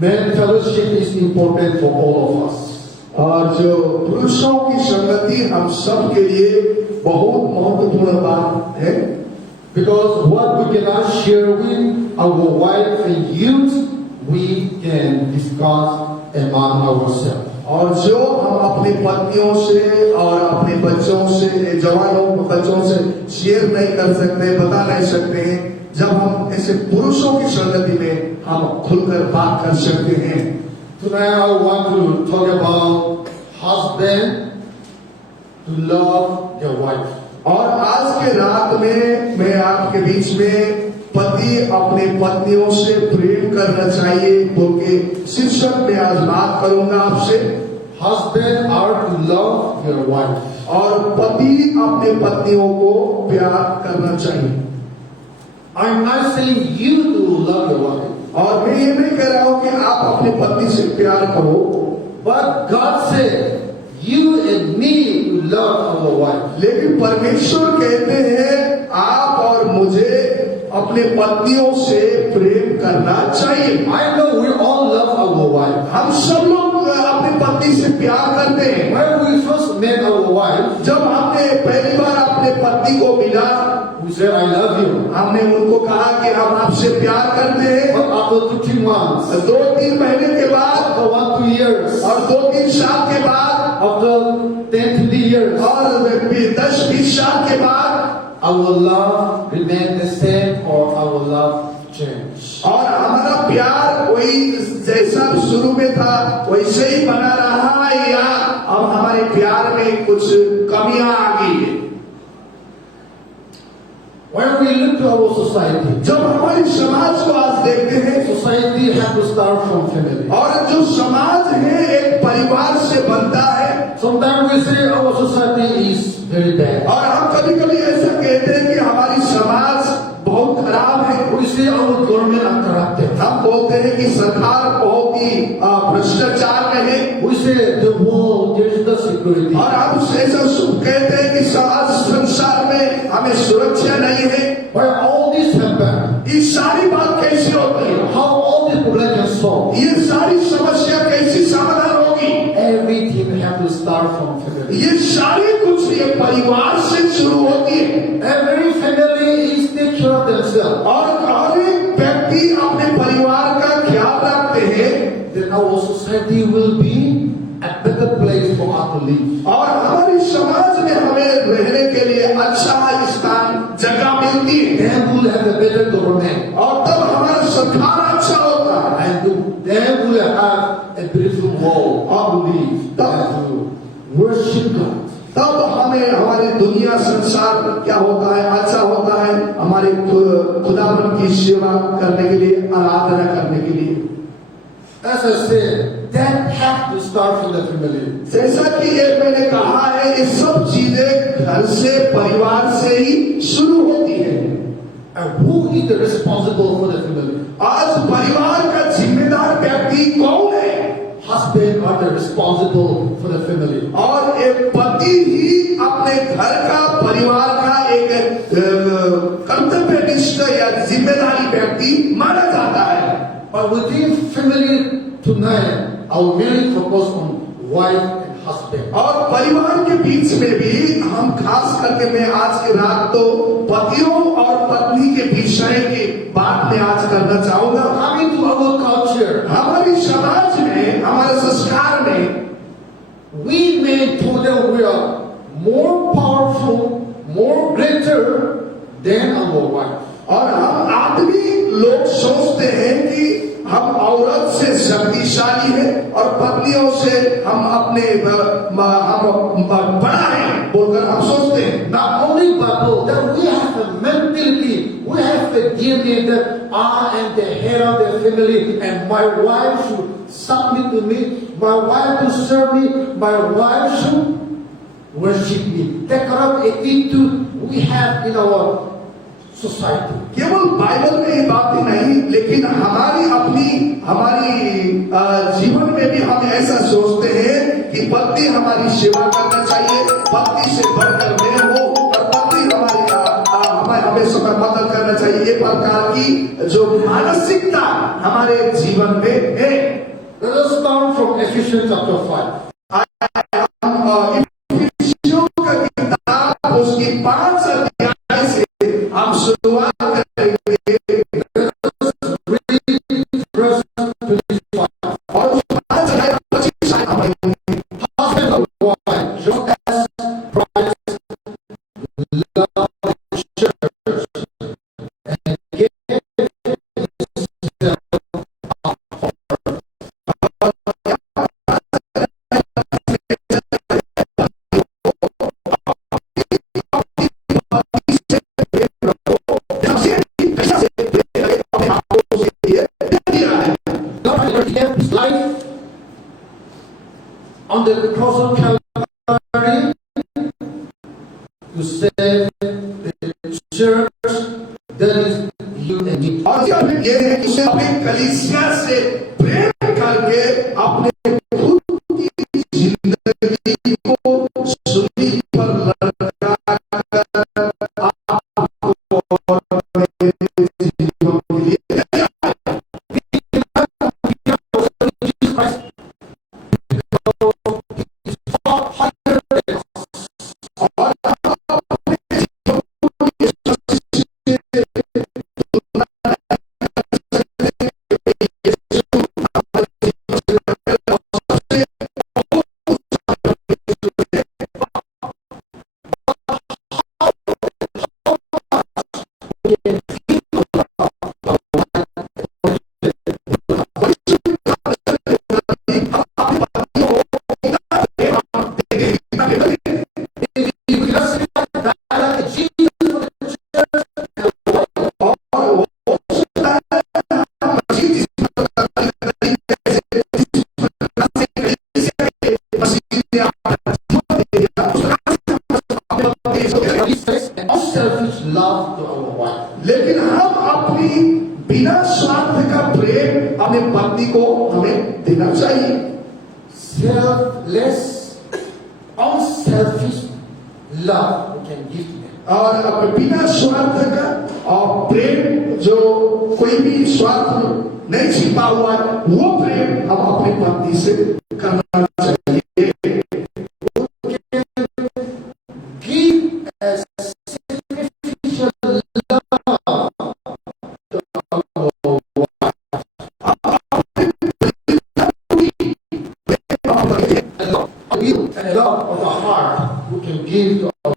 Men fellowship is important for all of us. और जो पुरुषों की संगति हम सब के लिए बहुत महत्वपूर्ण बात है, Because what we cannot share with our wife and youth, we can discuss among ourselves. और जो हम अपनी पत्नियों से और अपने बच्चों से, जवानों बच्चों से शेयर नहीं कर सकते, बता नहीं सकते हैं, जब हम ऐसे पुरुषों की संगति में हम खुलकर बात कर सकते हैं। Tonight I want to talk about husband to love their wife. और आज के रात में मैं आपके बीच में पति अपने पत्नियों से प्रेम करना चाहिए बोल के शीर्षक में आज बात करूंगा आपसे। Husband are to love their wife. और पति अपने पत्नियों को प्यार करना चाहिए। I'm not saying you to love your wife. और मैं ये नहीं कह रहा हूं कि आप अपनी पत्नी से प्यार करो, But God said, you and me to love our wife. लेकिन परमेश्वर कहते हैं आप और मुझे अपने पत्नियों से प्रेम करना चाहिए। I know we all love our wife. हम सब लोग अपनी पत्नी से प्यार करते हैं। When we first met our wife, जब हमने पहली बार अपने पति को मिला, we said, I love you. हमने उनको कहा कि हम आपसे प्यार करते हैं। But after 2-3 months, 2-3 महीने के बाद after 1-2 years, और 2-3 साल के बाद after 10-20 years, और 10-20 साल के बाद our love remained the same or our love changed. और हमारा प्यार वही जैसा शुरू में था वैसे ही बना रहा है, या अब हमारे प्यार में कुछ कमियां आ गई है। When we look to our society, जब हमारी समाज को आज देखते हैं, society has to start from family. और जो समाज है एक परिवार से बनता है। Sometimes we say our society is very bad. और हम कभी कभी ऐसा कहते हैं कि हमारी समाज बहुत खराब है। We say our government are corrupted. हम बोलते हैं कि सरकार बहुत ही भ्रष्टाचार में है। We say the world there is no security. और हम ऐसा कहते हैं कि समाज संसार में हमें सुरक्षा नहीं है। Why all this happen? ये सारी बात कैसी होती है? How all these problems can solve? ये सारी समस्या कैसी समाधान होगी? Everything have to start from family. ये सारी कुछ ये परिवार से शुरू होती है। Every family is take care of themselves. और हर एक व्यक्ति अपने परिवार का ख्याल रखते हैं, Then our society will be a better place for us to live. और हमारी समाज में हमें रहने के लिए अच्छा स्थान जगह मिलती है। Then we will have a better government. और तब हमारा सरकार अच्छा होता है। And then we will have a beautiful world to live and to worship God. तब हमें हमारी दुनिया संसार क्या होता है, अच्छा होता है, हमारे खुदावन की सेवा करने के लिए, आराधना करने के लिए। As I said, that have to start from the family. जैसा कि ये मैंने कहा है, ये सब चीजें घर से, परिवार से ही शुरू होती है। And who is the responsible for the family? आज परिवार का जिम्मेदार व्यक्ति कौन है? Husband are the responsible for the family. और एक पति ही अपने घर का, परिवार का एक कर्तव्यनिष्ठ या जिम्मेदारी व्यक्ति माना जाता है। But within family tonight, I will mainly focus on wife and husband. और परिवार के बीच में भी हम खास करके मैं आज की रात तो पतियों और पत्नी के विषय की बात में आज करना चाहूंगा। Coming to our culture, हमारी समाज में, हमारे संस्कार में we men told that we are more powerful, more greater than our wife. और हम आदमी लोग सोचते हैं कि हम औरत से शक्तिशाली है और पत्नियों से हम अपने हम बड़ा है बोलकर हम सोचते हैं। Not only Bible, that we have a mentality, we have the DNA that I am the head of the family and my wife should submit to me, my wife will serve me, my wife should worship me. That kind of attitude we have in our society. केवल Bible में ये बातें नहीं, लेकिन हमारी जीवन में भी हम ऐसा सोचते हैं कि पति हमारी सेवा करना चाहिए, पति से बढ़कर मैं हो, और पति हमें समय मदद करना चाहिए। ये प्रकार की जो मानसिकता हमारे जीवन में है। Let us start from Ephesians chapter 5. इफिसियों का किताब उसकी 5 अध्याय से हम शुरुआत करेंगे Verse 25. और उस 5 अध्याय का 25 आयत हम पढ़ेंगे। Husband and wife, just as Christ loved the church and gave himself his life on the cross of Calvary to save the church, that is you and me. और जब ये है कि उसे अपने कलीसिया से प्रेम करके अपने खुद की जिंदगी को सूली पर लटका कर आपको और मेरे जीवन के लिए selfish love to our wife. लेकिन हम अपनी बिना स्वार्थ का प्रेम अपने पत्नी को हमें देना चाहिए। Selfless, unselfish love we can give them. और अपने बिना स्वार्थ का और प्रेम जो कोई भी स्वार्थ नहीं छिपा हुआ है वो प्रेम हम अपनी पत्नी से करना चाहिए। Give a sacrificial love to our wife. A love of the heart we can give to our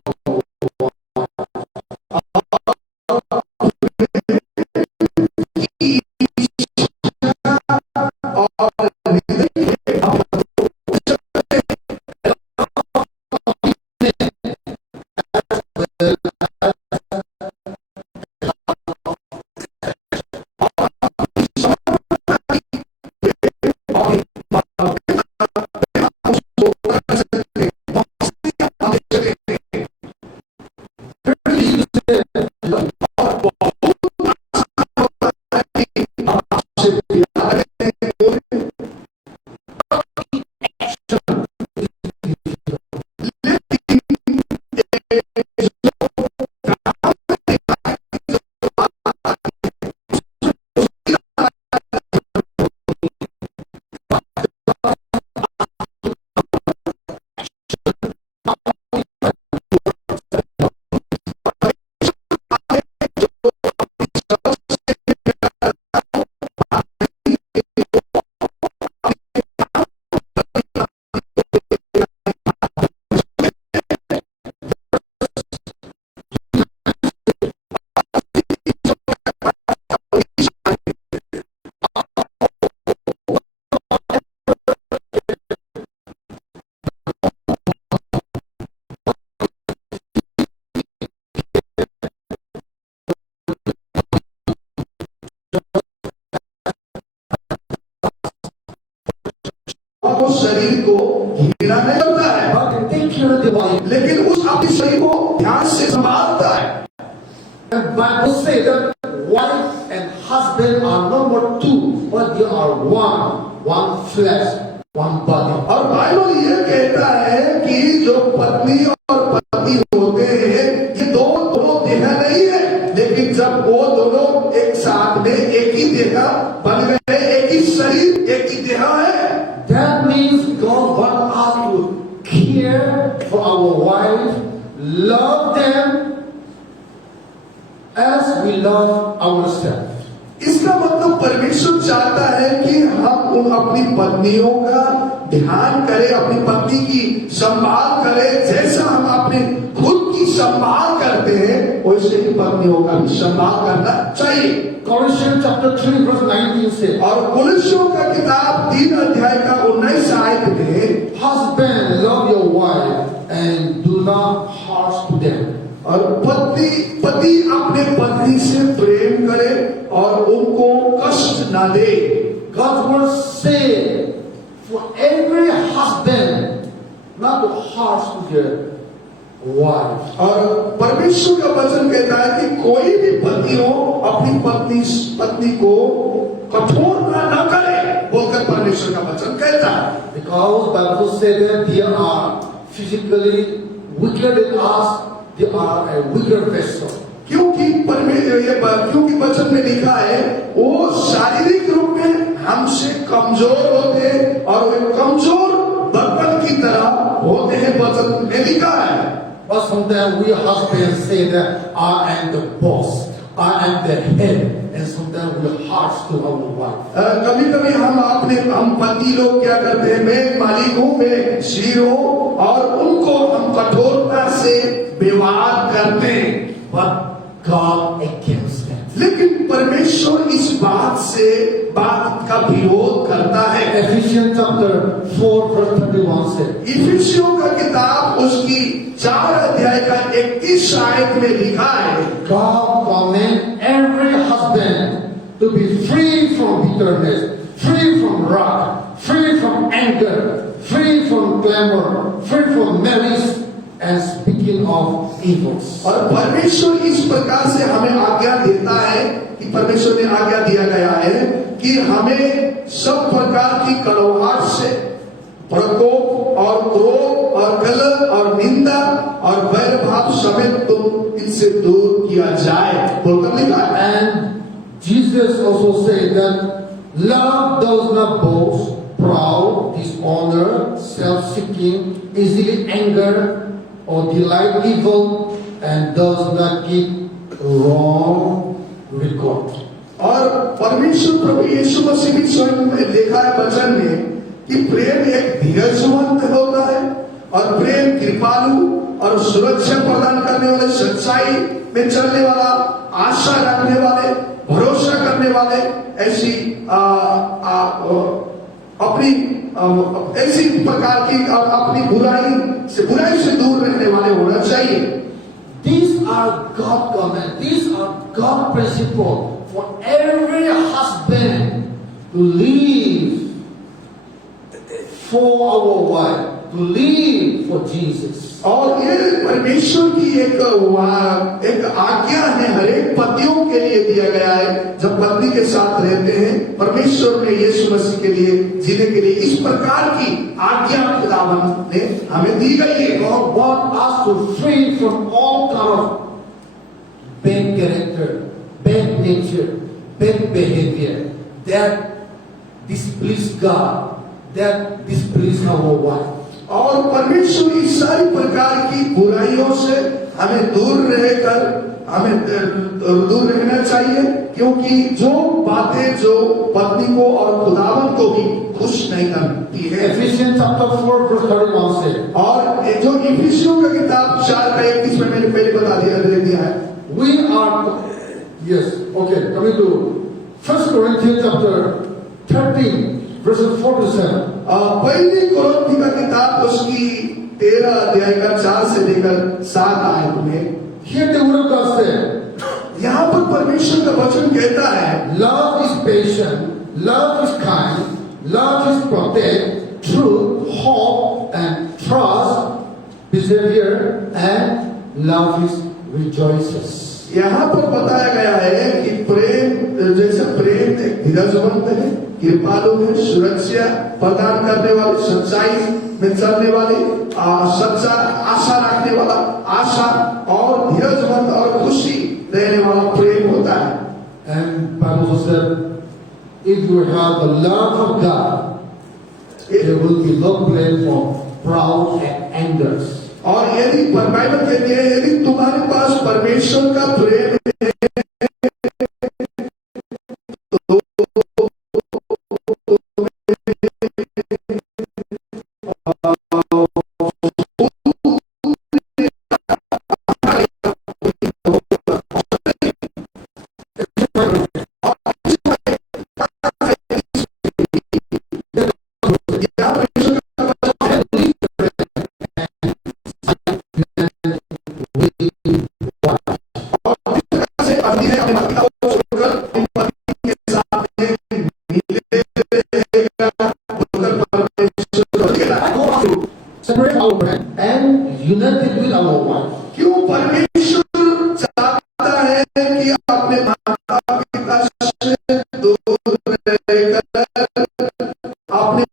शरीर को घृणा नहीं करता है, But take care of the wife. लेकिन उस अपने शरीर को ध्यान से संभालता है। The Bible says that wife and husband are no more two, but they are one flesh, one body. और बाइबल ये कहता है कि जो पत्नी और पति होते हैं ये दोनों देह नहीं है, लेकिन जब वो दोनों एक साथ में एक ही देह बन गए, एक ही शरीर एक ही देह है। care for our wife, love them as we love ourselves. इसका मतलब परमेश्वर चाहता है कि हम उन अपनी पत्नियों का ध्यान करें, अपनी पत्नी की संभाल करें, जैसा हम अपने खुद की संभाल करते हैं वैसे ही पत्नियों का भी संभाल करना चाहिए। Colossians chapter 3 verse 19 says, और कुलस्यों का किताब 3 अध्याय का 19 आयत में, husband, love your wife and do not harsh to them. और पति अपने पत्नी से प्रेम करे और उनको कष्ट ना दे। God's word says for every husband not to harsh to their wife. और परमेश्वर का वचन कहता है कि कोई भी पति हो अपनी पत्नी को कठोर ना करे बोलकर परमेश्वर का वचन कहता है। Because Bible said that they are physically weaker than us, they are a weaker vessel. क्योंकि वचन में लिखा है वो शारीरिक रूप में हमसे कमजोर होते हैं और वे कमजोर बर्तन की तरह होते हैं, वचन में लिखा है। But sometimes we husbands say that I am the boss, I am the head, and sometimes we harsh to our wife. कभी-कभी हम पति लोग क्या करते हैं, मैं मालिक हूँ, मैं सिर हूँ, और उनको हम कठोरता से व्यवहार करते हैं। But God against that. लेकिन परमेश्वर इस बात का विरोध करता है। Ephesians chapter 4 verse 31 says, इफिसियों का किताब उसकी 4 अध्याय का 31 आयत में लिखा है, God commands every husband to be free from bitterness, free from wrath, free from anger, free from clamor, free from malice, and speaking of evils. और परमेश्वर इस प्रकार से हमें आज्ञा देता है कि परमेश्वर ने आज्ञा दिया गया है कि हमें सब प्रकार की कड़वाहट से, प्रकोप और क्रोध और कलह और निंदा और वैर भाव समेत तुम इनसे दूर किया जाए बोलकर लिखा है। And Jesus also said that love does not boast, proud, dishonor, self-seeking, easily angered, or delight evil, and does not keep wrong record. और परमेश्वर प्रभु यीशु मसीह भी स्वयं में लिखा है वचन में कि प्रेम एक धीरजवंत होता है और प्रेम कृपालु और सुरक्षा प्रदान करने वाले, सच्चाई में चलने वाला, आशा रखने वाले, भरोसा करने वाले, ऐसी ऐसी प्रकार की अपनी बुराई से दूर रहने वाले होना चाहिए। These are God command. These are God principle for every husband to live for our wife, to live for Jesus. और ये परमेश्वर की एक आज्ञा है हर एक पतियों के लिए दिया गया है। जब पत्नी के साथ रहते हैं, परमेश्वर ने यीशु मसीह के लिए जीने के लिए इस प्रकार की आज्ञा खुदावन ने हमें दी गई है। God wants us to free from all kind of bad character, bad nature, bad behavior that displease God, that displease our wife. और परमेश्वर इस सारी प्रकार की बुराइयों से हमें दूर रहना चाहिए, क्योंकि जो बातें जो पत्नी को और खुदावन को भी खुश नहीं करती है। Ephesians chapter 4 verse 31 से, और जो इफिसियों का किताब 4 का 31 में मैंने पहले दे दिया है। we are, yes, okay, coming to 1 Corinthians chapter 13 verses 4 to 7. पहली कोरिन्थी का किताब उसकी 13 अध्याय का 4 से लेकर 7 आयत में, Here the word of God said, यहाँ पर परमेश्वर का वचन कहता है, love is patient, love is kind, love is protect, truth, hope, and trust, persevere, and love is rejoices. यहाँ पर बताया गया है कि प्रेम जैसे प्रेम एक धीरजवंत है, कृपालु है, सुरक्षा प्रदान करने वाले, सच्चाई में चलने वाले, सच्चा आशा रखने वाला, आशा और धीरजवंत और खुशी रहने वाला प्रेम होता है। And Bible said, if you have the love of God, there will be no place for proud and endures. और यदि बाइबल कहती है यदि तुम्हारे पास परमेश्वर का प्रेम है तो separate our brand and united with our wife. क्यों परमेश्वर चाहता है कि अपने माता पिता से दूर रहकर अपने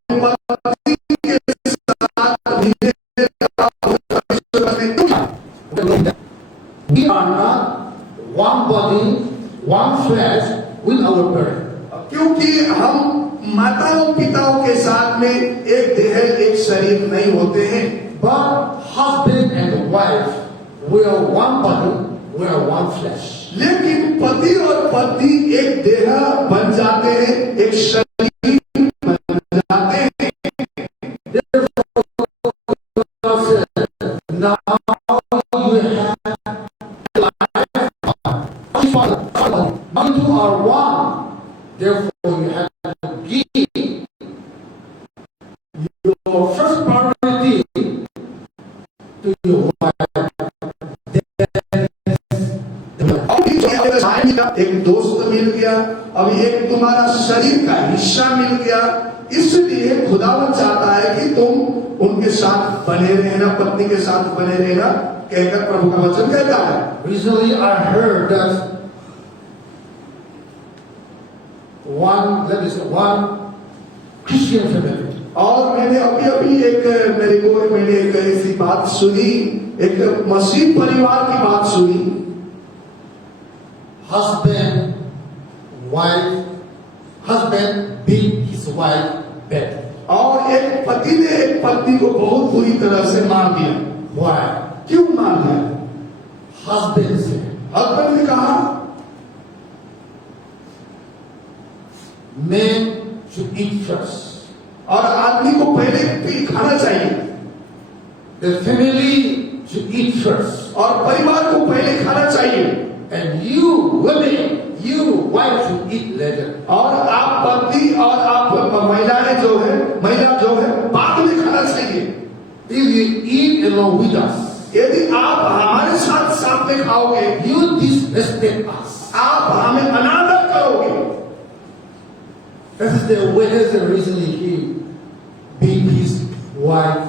पति के साथ We are not one body, one flesh with our parents. क्योंकि हम माताओं पिताओं के साथ में एक देह एक शरीर नहीं होते हैं, But husband and wife, we are one body, we are one flesh. लेकिन पति और पत्नी एक देह बन जाते हैं, एक शरीर बन जाते हैं। Now you have life, now you are one. Therefore, you have to give your first priority to your wife. एक दोस्त मिल गया, अभी एक तुम्हारा शरीर का हिस्सा मिल गया, इसलिए खुदावंद चाहता है कि तुम उनके साथ बने रहना, पत्नी के साथ बने रहना, कहकर प्रभु का वचन कहता है। Recently, I heard that one Christian family. और मैंने अभी मैंने एक ऐसी बात सुनी, एक मसीह परिवार की बात सुनी। Husband beat his wife badly. और एक पति ने एक पत्नी को बहुत बुरी तरह से मार दिया। Why? क्यों मार दिया? Husband said, हस्बैंड ने कहा men should eat first. और आदमी को पहले खाना चाहिए, The family should eat first. और परिवार को पहले खाना चाहिए, And you women, you wife should eat later. और आप पति और आप महिला जो है बाद में खाना चाहिए। If you eat along with us, यदि आप हमारे साथ साथ में खाओगे, you disrespect us. आप हमें अनादर करोगे। That's the reason he beat his wife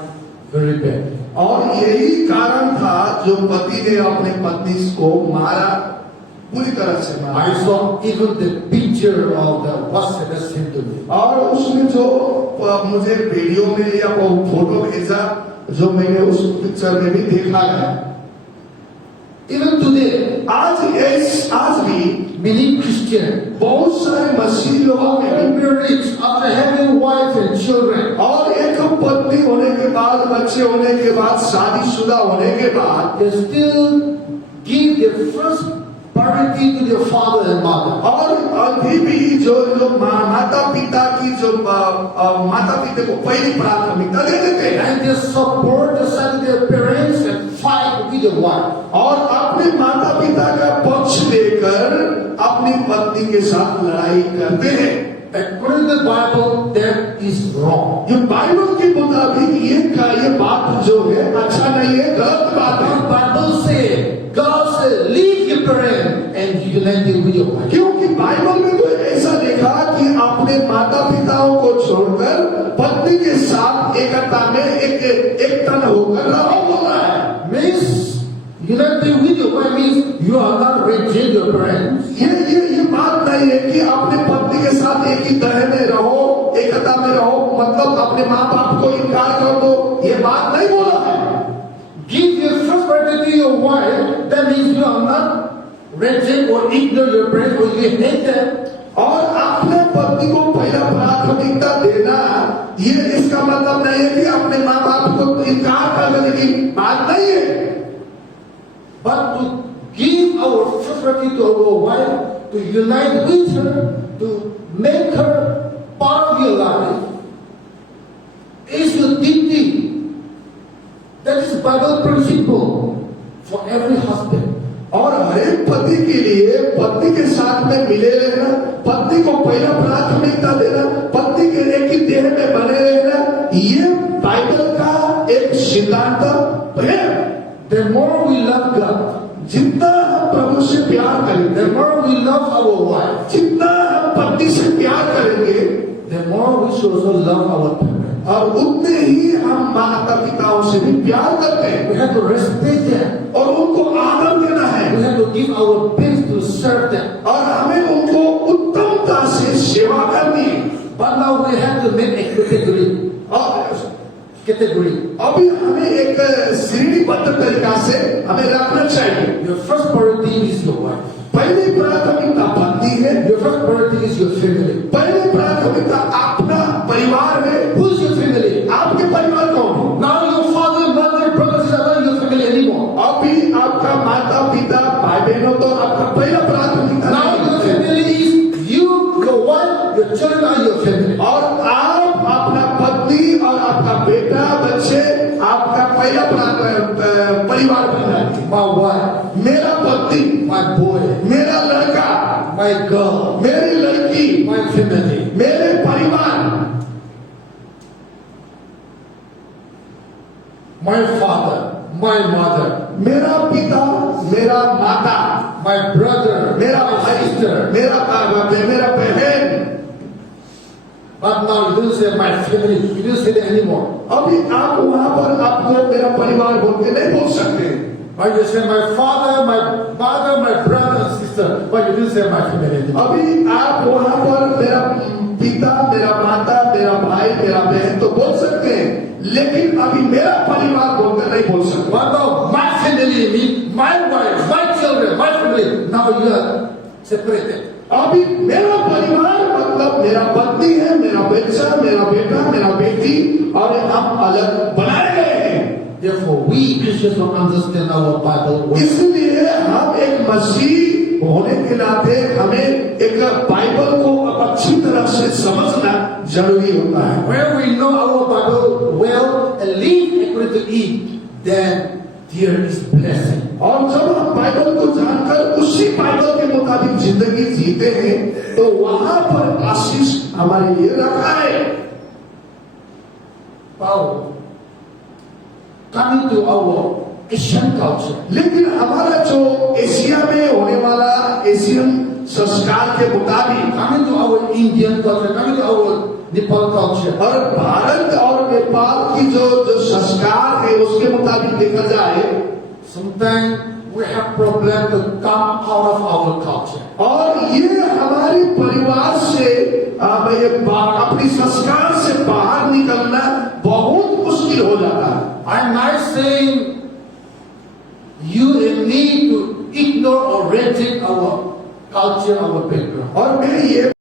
very bad. और यही कारण था जो पति ने अपने पत्नी को मारा, बुरी तरह से मारा। I saw even the picture of the WhatsApp sent to me. और उसने जो मुझे वीडियो में या वो फोटो भेजा, जो मैंने उस पिक्चर में भी देखा है। Even today, आज भी many Christians बहुत सारे मसीही लोगों में are married after having wife and children. और एक पत्नी होने के बाद, बच्चे होने के बाद, शादीशुदा होने के बाद They still give their first priority to their father and mother. और अभी भी जो माता पिता की जो माता पिता को पहली प्राथमिकता दे देते हैं, And they support the side of their parents and fight with their wife. और अपने माता पिता का पक्ष लेकर अपनी पत्नी के साथ लड़ाई करते हैं। According to the Bible, that is wrong. ये बाइबल के मुताबिक ये बात जो है अच्छा नहीं है, गलत बात है। The Bible says, God said, leave your parents and unite with your wife. क्योंकि बाइबल में तो ऐसा लिखा कि अपने माता पिताओं को छोड़कर पत्नी के साथ एकता में एक तन होकर रहो बोला है। Means united with your wife means you are not reject your parents. ये बात नहीं है कि अपने पत्नी के साथ एक ही तरह में रहो, एकता में रहो, मतलब अपने माँ बाप को इनकार कर दो, ये बात नहीं बोला है। Give your first priority to your wife. That means you are not reject or ignore your parents or you hate them. और अपने पत्नी को पहला प्राथमिकता देना, ये इसका मतलब नहीं है कि अपने माँ बाप को इनकार कर देने की बात नहीं है। But to give our authority to our wife, to unite with her, to make her part of your life, is your duty. That is Bible principle for every husband. और हर एक पति के लिए पत्नी के साथ में मिले रहना, पत्नी को पहला प्राथमिकता देना, पत्नी के एक ही देह में बने रहना, ये बाइबल का एक सिद्धांत है। The more we love God, जितना हम प्रभु से प्यार करेंगे, the more we love our wife, जितना हम पत्नी से प्यार करेंगे, the more we should also love our parents. और उतने ही हम माता पिताओं से भी प्यार करते हैं। We have to respect them. और उनको आदर देना है। We have to give our best to serve them. और हमें उनको उत्तमता से सेवा करनी है। But now we have to make a category. अभी हमें एक श्रेणीबद्ध तरीका से हमें रखना चाहिए। Your first priority is your wife. पहली प्राथमिकता पत्नी है। Your first priority is your family. पहली प्राथमिकता अपना परिवार है। Who's your family? आपके परिवार कौन है? Now your father, mother, brothers are not your family anymore. अभी आपका माता पिता भाई बहनों तो आपका पहला प्राथमिकता Now नहीं your है। family is you, your wife, your children are your family. और आप अपना पत्नी और आपका बेटा बच्चे आपका पहला परिवार बनना है। My wife, मेरा पत्नी, my boy, मेरा लड़का, my girl, मेरी लड़की, my family. मेरे परिवार, My father, my mother, मेरा पिता, मेरा माता, my brother, मेरा my भाई, sister. मेरा बहन। But now you don't say my family, you don't say that anymore. अभी आप वहाँ पर आपको मेरा परिवार बोल के नहीं बोल सकते। But you say my father, my mother, my brother and sister, but you don't say my family anymore. अभी आप वहाँ पर मेरा पिता, मेरा माता, मेरा भाई, मेरा बहन तो बोल सकते हैं, लेकिन अभी मेरा परिवार बोलकर नहीं बोल सकते। What about my family, me, my wife, my children, my family? Now you are separated. अभी मेरा परिवार मतलब मेरा पत्नी है, मेरा बच्चा, मेरा बेटा, मेरा बेटी, और हम अलग बनाए गए हैं। Therefore, we Christians don't understand our Bible well. इसलिए हम एक मसीह होने के नाते हमें एक बाइबल को अच्छी तरह से समझना जरूरी होता है। When we know our Bible well and live according to it, then there is blessing. और जब हम बाइबल को जानकर उसी बाइबल के मुताबिक जिंदगी जीते हैं, तो वहां पर आशीष हमारे लिए रखा है। Now, coming to our Asian culture, लेकिन हमारा जो एशिया में होने वाला एशियन संस्कार के मुताबिक, coming to our Indian culture, coming to our Nepal culture, और भारत और नेपाल की जो संस्कार है उसके मुताबिक देखा जाए, sometimes we have problem to come out of our culture. और ये हमारी परिवार से अपनी संस्कार से बाहर निकलना बहुत मुश्किल हो जाता है। I'm not saying you and me to ignore or reject our culture, our background. और मैं ये